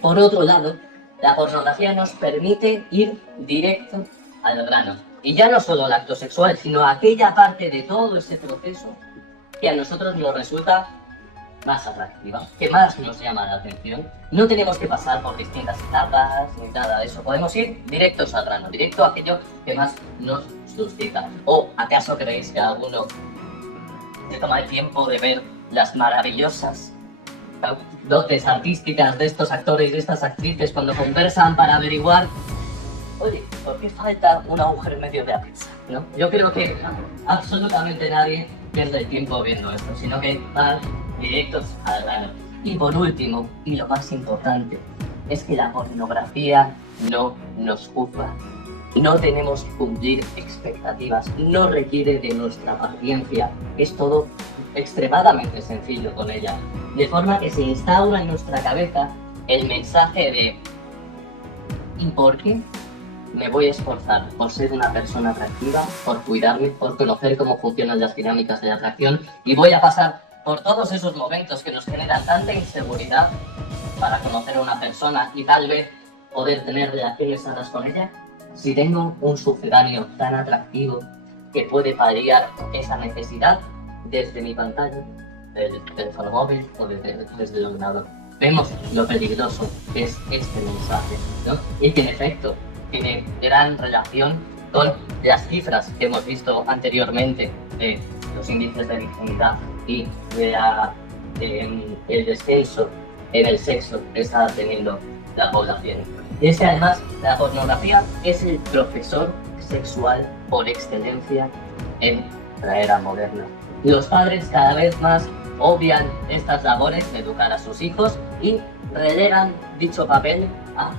Por otro lado, la pornografía nos permite ir directo al grano. Y ya no solo el acto sexual, sino aquella parte de todo ese proceso que a nosotros nos resulta más atractiva, que más nos llama la atención. No tenemos que pasar por distintas etapas ni nada de eso. Podemos ir directos al grano, directo a aquello que más nos suscita. ¿O acaso creéis que alguno se toma el tiempo de ver las maravillosas dotes artísticas de estos actores y de estas actrices cuando conversan para averiguar, oye, ¿por qué falta un agujero en medio de la pizza? ¿No? Yo creo que absolutamente nadie pierde el tiempo viendo esto, sino que van directos al grano. Y por último, y lo más importante, es que la pornografía no nos juzga. No tenemos que cumplir expectativas, no requiere de nuestra paciencia, es todo extremadamente sencillo con ella. De forma que se instaura en nuestra cabeza el mensaje de ¿y por qué me voy a esforzar por ser una persona atractiva, por cuidarme, por conocer cómo funcionan las dinámicas de la atracción y voy a pasar por todos esos momentos que nos generan tanta inseguridad para conocer a una persona y tal vez poder tener relaciones sanas con ella? Si tengo un sucedáneo tan atractivo que puede paliar esa necesidad desde mi pantalla, del teléfono móvil o desde el ordenador. Vemos lo peligroso que es este mensaje, ¿no? Y que en efecto tiene gran relación con las cifras que hemos visto anteriormente de los índices de virginidad y de el descenso en el sexo que está teniendo la población. Y es que además la pornografía es el profesor sexual por excelencia en la era moderna. Los padres cada vez más obvian estas labores de educar a sus hijos y relegan dicho papel a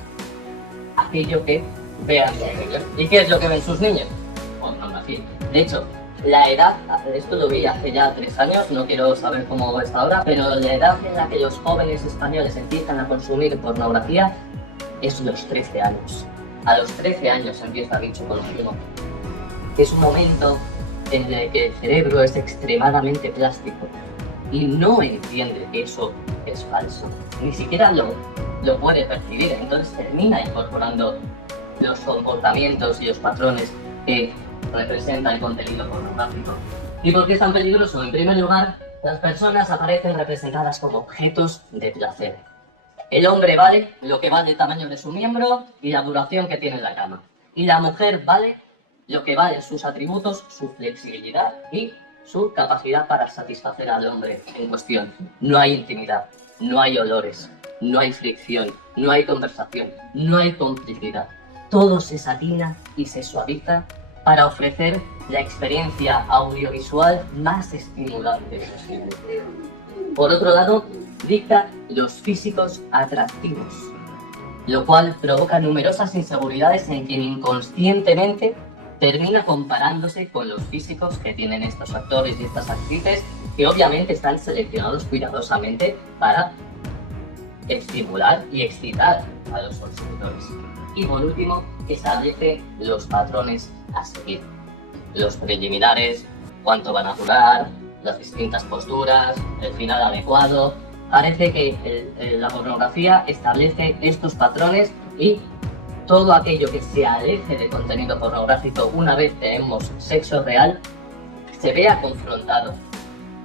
aquello que vean sus niños. ¿Y qué es lo que ven sus niños? Pornografía. De hecho, la edad, esto lo vi hace ya 3 años, no quiero saber cómo está ahora, pero la edad en la que los jóvenes españoles empiezan a consumir pornografía es los 13 años. A los 13 años empieza dicho consumo. Es un momento en el que el cerebro es extremadamente plástico y no entiende que eso es falso. Ni siquiera lo puede percibir, entonces termina incorporando los comportamientos y los patrones que representa el contenido pornográfico. ¿Y por qué es tan peligroso? En primer lugar, las personas aparecen representadas como objetos de placer. El hombre vale lo que vale el tamaño de su miembro y la duración que tiene en la cama. Y la mujer vale lo que valen sus atributos, su flexibilidad y su capacidad para satisfacer al hombre en cuestión. No hay intimidad, no hay olores, no hay fricción, no hay conversación, no hay complicidad. Todo se satina y se suaviza para ofrecer la experiencia audiovisual más estimulante posible. Por otro lado, dicta los físicos atractivos, lo cual provoca numerosas inseguridades en quien inconscientemente termina comparándose con los físicos que tienen estos actores y estas actrices, que obviamente están seleccionados cuidadosamente para estimular y excitar a los consumidores. Y por último, establece los patrones a seguir, los preliminares, cuánto van a durar, las distintas posturas, el final adecuado. Parece que la pornografía establece estos patrones y todo aquello que se aleje de contenido pornográfico una vez tenemos sexo real, se vea confrontado,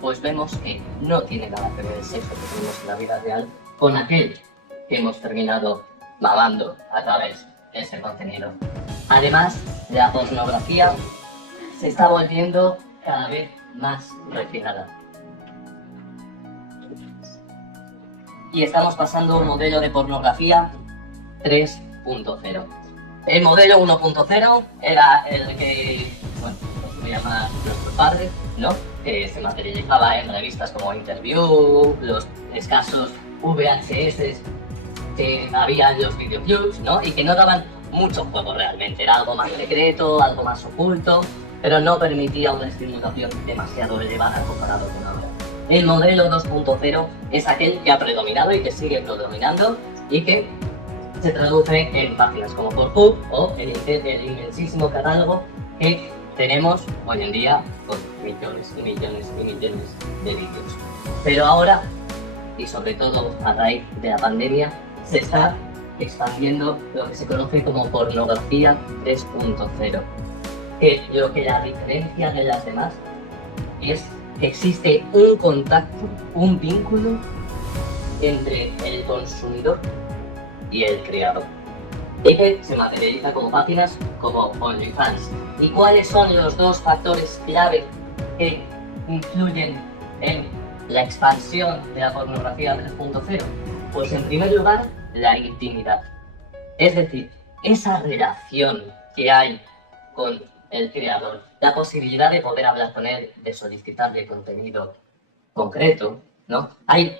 pues vemos que no tiene nada que ver el sexo que tenemos en la vida real con aquel que hemos terminado mamando a través de ese contenido. Además, la pornografía se está volviendo cada vez más refinada. Y estamos pasando a un modelo de pornografía 3.0. El modelo 1.0 era el que, bueno, pues me llama nuestro padre, ¿no? Que se materializaba en revistas como Interview, los escasos VHS que había en los videoclubs, ¿no? Y que no daban mucho juego realmente, era algo más secreto, algo más oculto, pero no permitía una estimulación demasiado elevada comparado con ahora. El modelo 2.0 es aquel que ha predominado y que sigue predominando y que se traduce en páginas como Pornhub o el inmensísimo catálogo que tenemos hoy en día con millones y millones y millones de vídeos. Pero ahora, y sobre todo a raíz de la pandemia, se está expandiendo lo que se conoce como pornografía 3.0, que lo que la diferencia de las demás es que existe un contacto, un vínculo entre el consumidor y el creador. Y que se materializa como páginas como OnlyFans. ¿Y cuáles son los dos factores clave que influyen en la expansión de la pornografía 3.0? Pues en primer lugar, la intimidad. Es decir, esa relación que hay con el creador, la posibilidad de poder hablar con él, de solicitarle contenido concreto, ¿no? Hay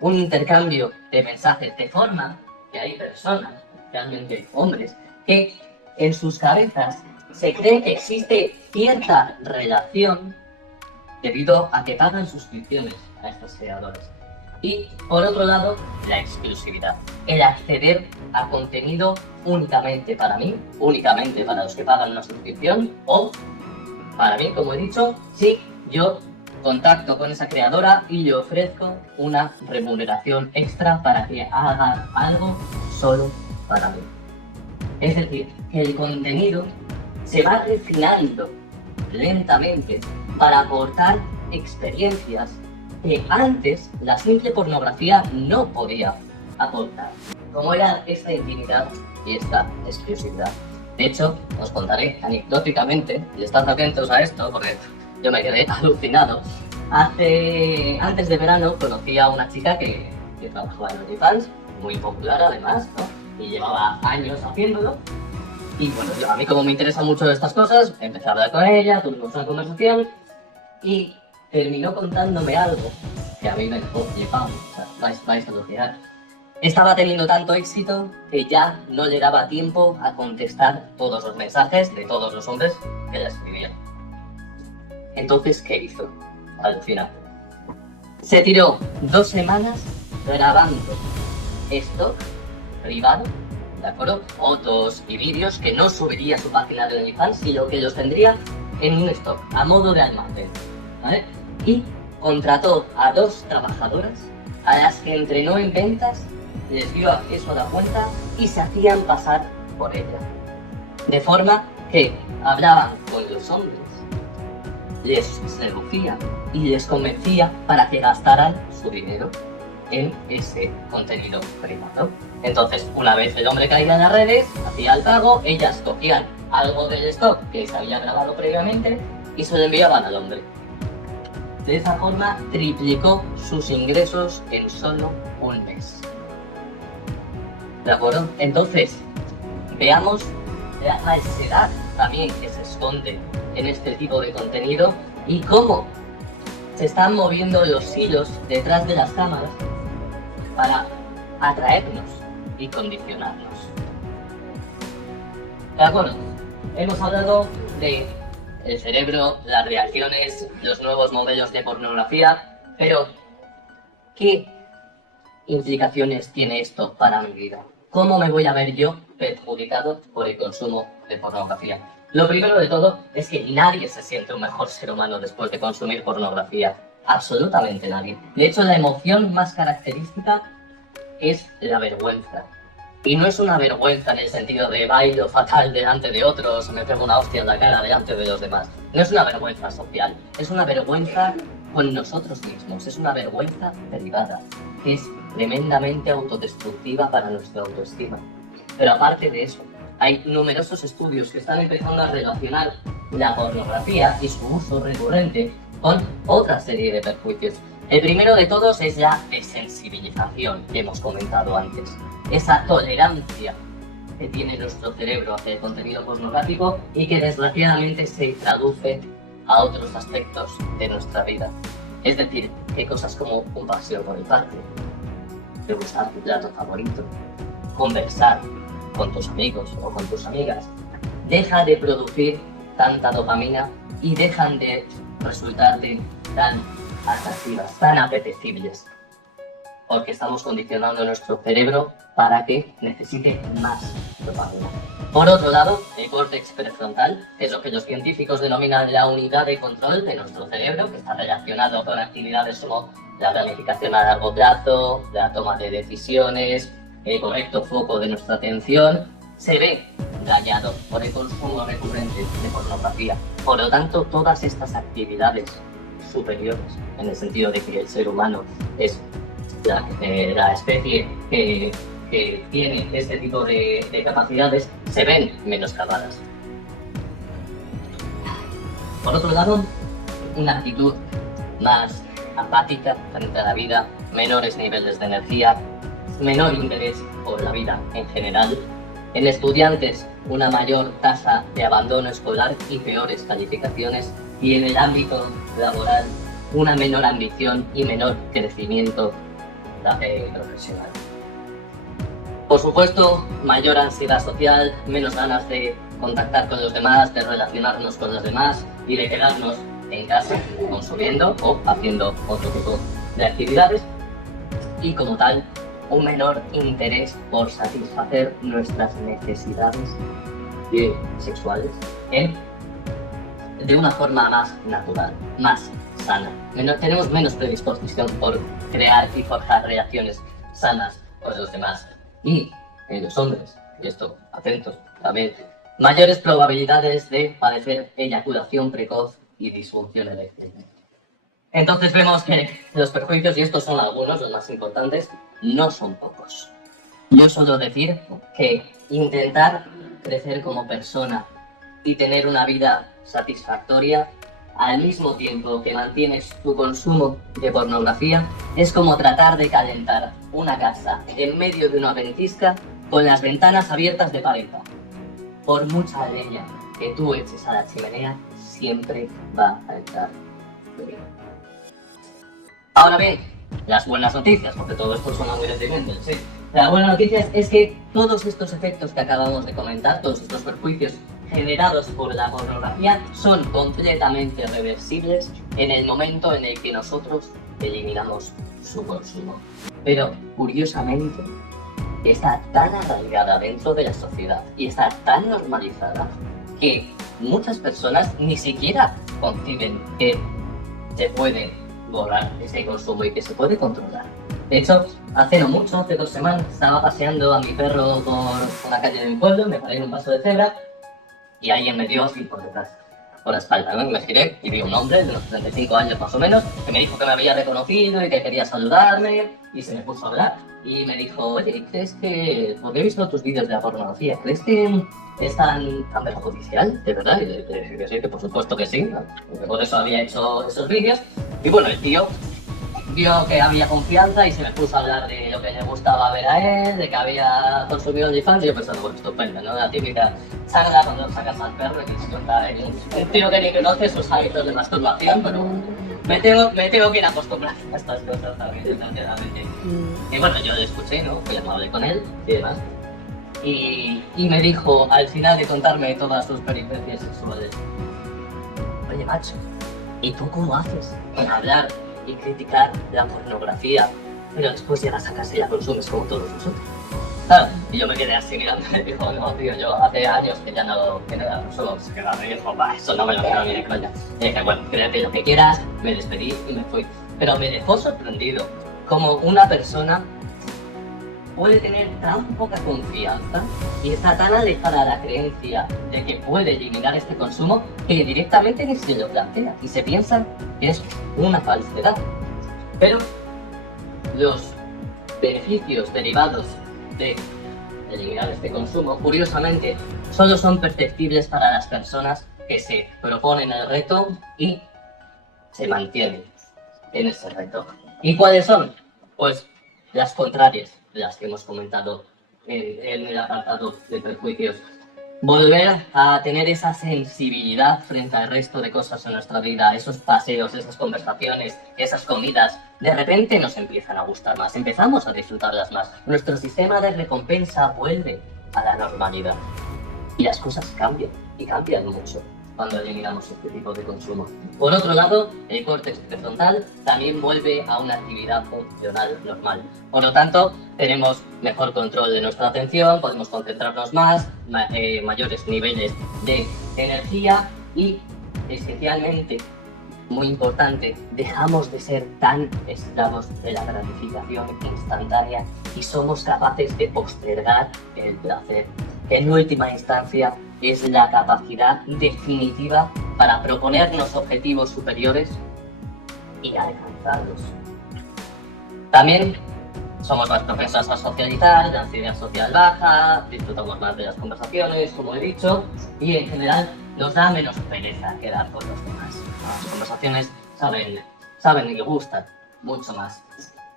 un intercambio de mensajes de forma que hay personas, realmente hombres, que en sus cabezas se cree que existe cierta relación debido a que pagan suscripciones a estos creadores. Y por otro lado, la exclusividad, el acceder a contenido únicamente para mí, únicamente para los que pagan una suscripción, o para mí, como he dicho, si yo contacto con esa creadora y le ofrezco una remuneración extra para que haga algo solo para mí. Es decir, que el contenido se va refinando lentamente para aportar experiencias que antes la simple pornografía no podía aportar, como era esta intimidad y esta exclusividad. De hecho, os contaré anecdóticamente, y estad atentos a esto porque yo me quedé alucinado. Antes de verano conocí a una chica que trabajaba en OnlyFans, muy popular además, ¿no? Y llevaba años haciéndolo. Y bueno, a mí como me interesan mucho estas cosas, empecé a hablar con ella, tuvimos una conversación y terminó contándome algo que a mí me dejó flipado, o sea, vais a alucinar. Estaba teniendo tanto éxito que ya no le daba tiempo a contestar todos los mensajes de todos los hombres que le escribían. Entonces, ¿qué hizo? Alucinante. Se tiró 2 semanas grabando stock privado, ¿de acuerdo? Fotos y vídeos que no subiría a su página de OnlyFans, sino que los tendría en un stock, a modo de almacén, ¿vale? Y contrató a 2 trabajadoras a las que entrenó en ventas, les dio acceso a la cuenta y se hacían pasar por ella. De forma que hablaban con los hombres, les seducía y les convencía para que gastaran su dinero en ese contenido privado. Entonces, una vez el hombre caía en las redes, hacía el pago, ellas cogían algo del stock que se había grabado previamente y se lo enviaban al hombre. De esa forma, triplicó sus ingresos en solo un mes. ¿De acuerdo? Entonces, veamos la falsedad también que se esconde en este tipo de contenido y cómo se están moviendo los hilos detrás de las cámaras para atraernos y condicionarnos. ¿De acuerdo? Hemos hablado de el cerebro, las reacciones, los nuevos modelos de pornografía, pero ¿qué implicaciones tiene esto para mi vida? ¿Cómo me voy a ver yo perjudicado por el consumo de pornografía? Lo primero de todo es que nadie se siente un mejor ser humano después de consumir pornografía. Absolutamente nadie. De hecho, la emoción más característica es la vergüenza. Y no es una vergüenza en el sentido de bailo fatal delante de otros o me pego una hostia en la cara delante de los demás. No es una vergüenza social, es una vergüenza con nosotros mismos, es una vergüenza privada, que es tremendamente autodestructiva para nuestra autoestima. Pero aparte de eso, hay numerosos estudios que están empezando a relacionar la pornografía y su uso recurrente con otra serie de perjuicios. El primero de todos es la desensibilización que hemos comentado antes. Esa tolerancia que tiene nuestro cerebro hacia el contenido pornográfico y que desgraciadamente se traduce a otros aspectos de nuestra vida. Es decir, que cosas como un paseo por el parque, degustar tu plato favorito, conversar con tus amigos o con tus amigas, deja de producir tanta dopamina y dejan de resultarte tan atractivas, tan apetecibles, porque estamos condicionando nuestro cerebro para que necesite más dopamina. Por otro lado, el córtex prefrontal, que es lo que los científicos denominan la unidad de control de nuestro cerebro, que está relacionado con actividades como la planificación a largo plazo, la toma de decisiones, el correcto foco de nuestra atención, se ve dañado por el consumo recurrente de pornografía. Por lo tanto, todas estas actividades superiores, en el sentido de que el ser humano es la especie que tiene este tipo de capacidades, se ven menoscabadas. Por otro lado, una actitud más apática frente a la vida, menores niveles de energía, menor interés por la vida en general. En estudiantes, una mayor tasa de abandono escolar y peores calificaciones. Y en el ámbito laboral, una menor ambición y menor crecimiento profesional. Por supuesto, mayor ansiedad social, menos ganas de contactar con los demás, de relacionarnos con los demás y de quedarnos en casa consumiendo o haciendo otro tipo de actividades. Y como tal, un menor interés por satisfacer nuestras necesidades sexuales de una forma más natural, más sana. Tenemos menos predisposición por crear y forjar relaciones sanas con los demás. Y en los hombres, y esto, atentos también, mayores probabilidades de padecer eyaculación precoz y disfunción eréctil. Entonces vemos que los perjuicios, y estos son algunos, los más importantes, no son pocos. Yo suelo decir que intentar crecer como persona y tener una vida satisfactoria al mismo tiempo que mantienes tu consumo de pornografía es como tratar de calentar una casa en medio de una ventisca con las ventanas abiertas de par en par. Por mucha leña que tú eches a la chimenea, siempre va a entrar frío. Ahora bien, las buenas noticias, porque todo esto suena muy deprimente, sí. La buena noticia es que todos estos efectos que acabamos de comentar, todos estos perjuicios generados por la pornografía, son completamente reversibles en el momento en el que nosotros eliminamos su consumo. Pero, curiosamente, está tan arraigada dentro de la sociedad y está tan normalizada que muchas personas ni siquiera conciben que se puede borrar ese consumo y que se puede controlar. De hecho, hace no mucho, hace 2 semanas, estaba paseando a mi perro por la calle de mi pueblo, me paré en un paso de cebra y alguien me dio así por detrás, por la espalda, ¿no? Me giré y vi un hombre de unos 35 años más o menos que me dijo que me había reconocido y que quería saludarme y se me puso a hablar y me dijo, oye, ¿crees que, porque he visto tus vídeos de la pornografía, ¿crees que es tan perjudicial, de verdad? Y le dije que sí, que por supuesto que sí, ¿no? Porque por eso había hecho esos vídeos. Y bueno, el tío vio que había confianza y se me puso a hablar de lo que le gustaba ver a él, de que había consumido OnlyFans y yo pensando, bueno, estupendo, ¿no? La típica charla cuando sacas al perro y te cuenta un tío que ni conoce sus hábitos de masturbación, pero me tengo que ir acostumbrando a estas cosas también, desgraciadamente. Y bueno, yo le escuché, ¿no? Fui amable con él y demás. Y me dijo, al final de contarme todas sus peripecias sexuales, oye, macho, ¿y tú cómo haces para hablar y criticar la pornografía, pero después llegas a casa y la consumes como todos nosotros? Claro, y yo me quedé así mirando y me dijo, no, tío, yo hace años que ya no la consumo. Se quedó y dijo, va, eso no me lo quedo ni de coña. Y dije, bueno, créate lo que quieras, me despedí y me fui. Pero me dejó sorprendido como una persona puede tener tan poca confianza y está tan alejada de la creencia de que puede eliminar este consumo que directamente ni se lo plantea y se piensa que es una falsedad. Pero los beneficios derivados de eliminar este consumo, curiosamente, solo son perceptibles para las personas que se proponen el reto y se mantienen en ese reto. ¿Y cuáles son? Pues las contrarias, las que hemos comentado en el apartado de perjuicios. Volver a tener esa sensibilidad frente al resto de cosas en nuestra vida, esos paseos, esas conversaciones, esas comidas, de repente nos empiezan a gustar más, empezamos a disfrutarlas más. Nuestro sistema de recompensa vuelve a la normalidad. Y las cosas cambian, y cambian mucho cuando eliminamos este tipo de consumo. Por otro lado, el córtex prefrontal también vuelve a una actividad funcional normal. Por lo tanto, tenemos mejor control de nuestra atención, podemos concentrarnos más, mayores niveles de energía y, especialmente, muy importante, dejamos de ser tan esclavos de la gratificación instantánea y somos capaces de postergar el placer, que en última instancia es la capacidad definitiva para proponernos objetivos superiores y alcanzarlos. También somos más propensos a socializar, la ansiedad social baja, disfrutamos más de las conversaciones, como he dicho, y en general nos da menos pereza quedar con los demás. Las conversaciones saben y gustan mucho más.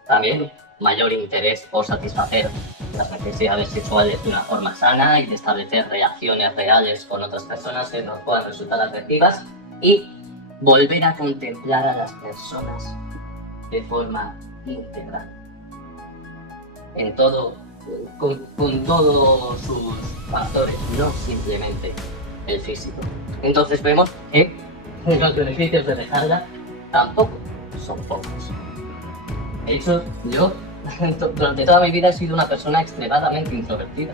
También mayor interés por satisfacer las necesidades sexuales de una forma sana y de establecer relaciones reales con otras personas que nos puedan resultar atractivas y volver a contemplar a las personas de forma integral. En todo, con todos sus factores, no simplemente el físico. Entonces vemos que los beneficios de dejarla tampoco son pocos. De hecho, yo durante toda mi vida he sido una persona extremadamente introvertida.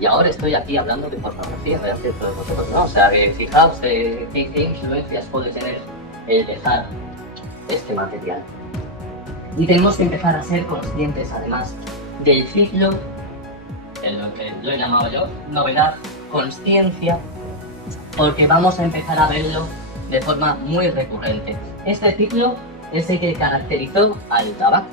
Y ahora estoy aquí hablando de pornografía, de todos vosotros, ¿no? O sea, fijaos qué influencias puede tener el dejar este material. Y tenemos que empezar a ser conscientes, además, del ciclo, en lo que lo he llamado yo, novedad, consciencia, porque vamos a empezar a verlo de forma muy recurrente. Este ciclo es el que caracterizó al tabaco,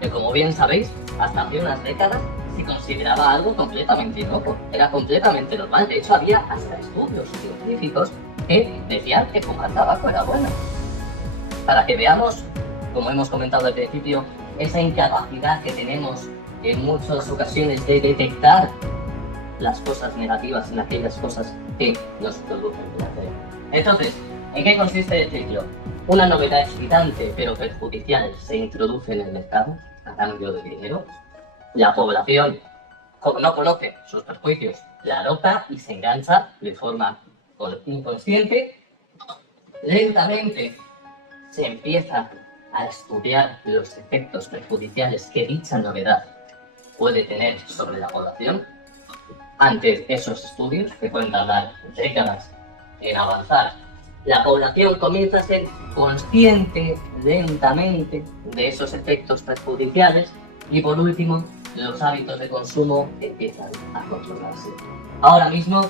que como bien sabéis, hasta hace unas décadas se consideraba algo completamente inocuo, era completamente normal. De hecho, había hasta estudios científicos que decían que fumar tabaco era bueno. Para que veamos, como hemos comentado al principio, esa incapacidad que tenemos en muchas ocasiones de detectar las cosas negativas en aquellas cosas que nos producen placer. Entonces, ¿en qué consiste el ciclo? Una novedad excitante pero perjudicial se introduce en el mercado a cambio de dinero. La población, como no conoce sus perjuicios, la adopta y se engancha de forma inconsciente. Lentamente se empieza a estudiar los efectos perjudiciales que dicha novedad puede tener sobre la población. Ante esos estudios, que pueden tardar décadas en avanzar, la población comienza a ser consciente lentamente de esos efectos perjudiciales y, por último, los hábitos de consumo empiezan a controlarse. Ahora mismo